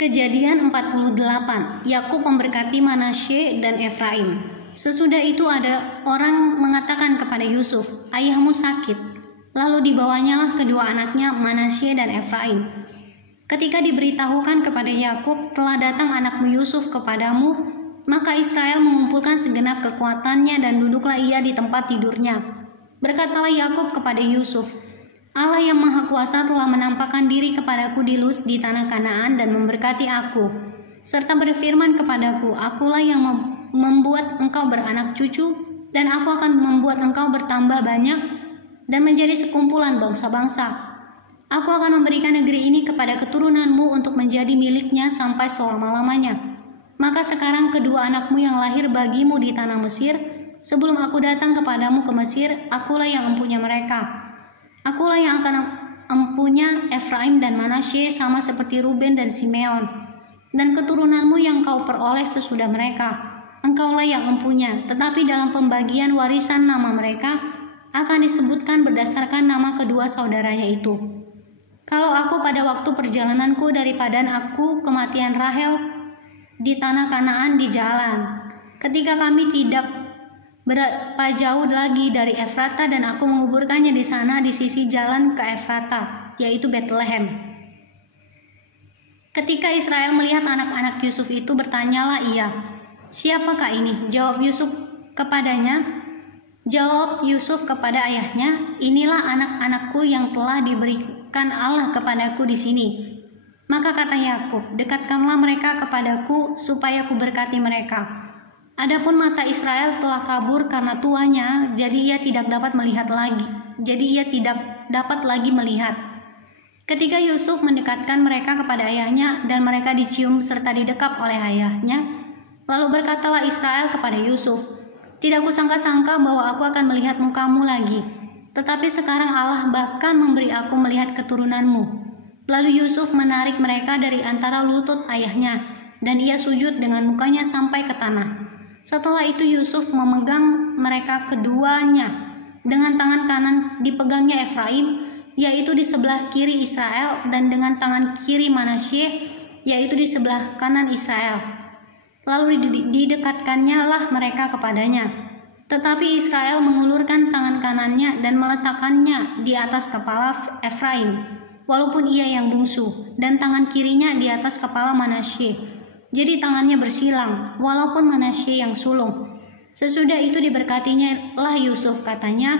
Kejadian 48. Yakub memberkati Manasye dan Efraim. Sesudah itu ada orang mengatakan kepada Yusuf, "Ayahmu sakit." Lalu dibawanyalah kedua anaknya Manasye dan Efraim. Ketika diberitahukan kepada Yakub, "Telah datang anakmu Yusuf kepadamu," maka Israel mengumpulkan segenap kekuatannya dan duduklah ia di tempat tidurnya. Berkatalah Yakub kepada Yusuf, "Allah yang Maha Kuasa telah menampakkan diri kepadaku di Luz di tanah Kanaan dan memberkati aku, serta berfirman kepadaku, akulah yang membuat engkau beranak cucu, dan aku akan membuat engkau bertambah banyak dan menjadi sekumpulan bangsa-bangsa. Aku akan memberikan negeri ini kepada keturunanmu untuk menjadi miliknya sampai selama-lamanya. Maka sekarang kedua anakmu yang lahir bagimu di tanah Mesir, sebelum aku datang kepadamu ke Mesir, akulah yang empunya mereka. Akulah yang akan empunya Efraim dan Manasye sama seperti Ruben dan Simeon. Dan keturunanmu yang kau peroleh sesudah mereka, engkaulah yang empunya, tetapi dalam pembagian warisan nama mereka akan disebutkan berdasarkan nama kedua saudaranya itu. Kalau aku pada waktu perjalananku dari Padan aku kematian Rahel di tanah Kanaan di jalan, ketika kami tidak berapa jauh lagi dari Efrata, dan aku menguburkannya di sana di sisi jalan ke Efrata, yaitu Betlehem." Ketika Israel melihat anak-anak Yusuf itu, bertanyalah ia, "Siapakah ini?" Jawab Yusuf kepada ayahnya, "Inilah anak-anakku yang telah diberikan Allah kepadaku di sini." Maka kata Yakub, "Dekatkanlah mereka kepadaku supaya ku berkati mereka. Adapun mata Israel telah kabur karena tuanya, jadi ia tidak dapat lagi melihat." Ketika Yusuf mendekatkan mereka kepada ayahnya dan mereka dicium serta didekap oleh ayahnya, lalu berkatalah Israel kepada Yusuf, "Tidak kusangka-sangka bahwa aku akan melihat mukamu lagi, tetapi sekarang Allah bahkan memberi aku melihat keturunanmu." Lalu Yusuf menarik mereka dari antara lutut ayahnya, dan ia sujud dengan mukanya sampai ke tanah. Setelah itu Yusuf memegang mereka keduanya, dengan tangan kanan dipegangnya Efraim, yaitu di sebelah kiri Israel, dan dengan tangan kiri Manasye, yaitu di sebelah kanan Israel. Lalu didekatkannya lah mereka kepadanya. Tetapi Israel mengulurkan tangan kanannya dan meletakkannya di atas kepala Efraim, walaupun ia yang bungsu, dan tangan kirinya di atas kepala Manasye. Jadi tangannya bersilang, walaupun Manasye yang sulung. Sesudah itu diberkatinya lah Yusuf, katanya,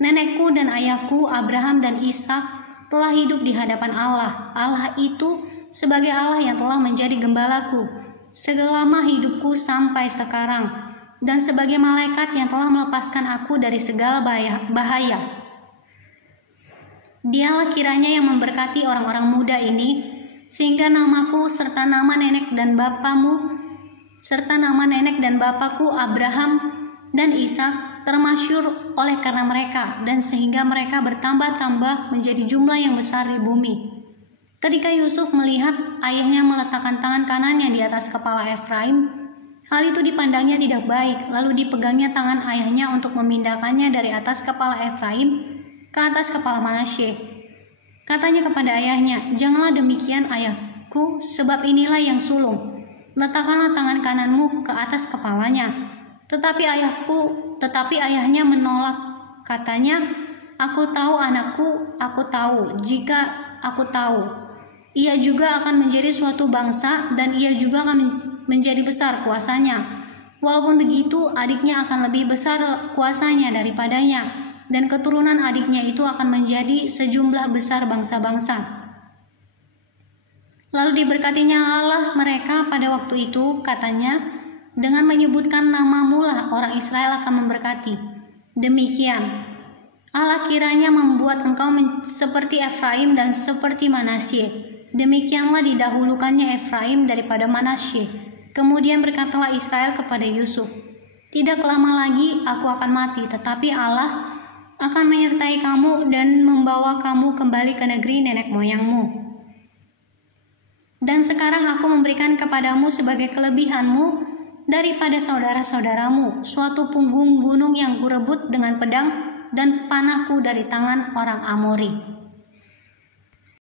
"Nenekku dan ayahku Abraham dan Ishak telah hidup di hadapan Allah. Allah itu sebagai Allah yang telah menjadi gembalaku selama hidupku sampai sekarang, dan sebagai malaikat yang telah melepaskan aku dari segala bahaya. Dialah kiranya yang memberkati orang-orang muda ini, sehingga namaku serta nama nenek dan bapamu serta nama nenek dan bapakku Abraham dan Ishak termasyur oleh karena mereka, dan sehingga mereka bertambah-tambah menjadi jumlah yang besar di bumi." Ketika Yusuf melihat ayahnya meletakkan tangan kanannya di atas kepala Efraim, hal itu dipandangnya tidak baik, lalu dipegangnya tangan ayahnya untuk memindahkannya dari atas kepala Efraim ke atas kepala Manasye. Katanya kepada ayahnya, "Janganlah demikian ayahku, sebab inilah yang sulung. Letakkanlah tangan kananmu ke atas kepalanya." Tetapi ayahnya menolak. Katanya, "Aku tahu anakku, aku tahu. Jika aku tahu, ia juga akan menjadi suatu bangsa, dan ia juga akan menjadi besar kuasanya. Walaupun begitu, adiknya akan lebih besar kuasanya daripadanya, dan keturunan adiknya itu akan menjadi sejumlah besar bangsa-bangsa." Lalu diberkatinya Allah mereka pada waktu itu, katanya, "Dengan menyebutkan namamu lah orang Israel akan memberkati. Demikian, Allah kiranya membuat engkau seperti Efraim dan seperti Manasye." Demikianlah didahulukannya Efraim daripada Manasye. Kemudian berkatalah Israel kepada Yusuf, "Tidak lama lagi aku akan mati, tetapi Allah akan menyertai kamu dan membawa kamu kembali ke negeri nenek moyangmu. Dan sekarang aku memberikan kepadamu sebagai kelebihanmu daripada saudara-saudaramu suatu punggung gunung yang kurebut dengan pedang dan panahku dari tangan orang Amori."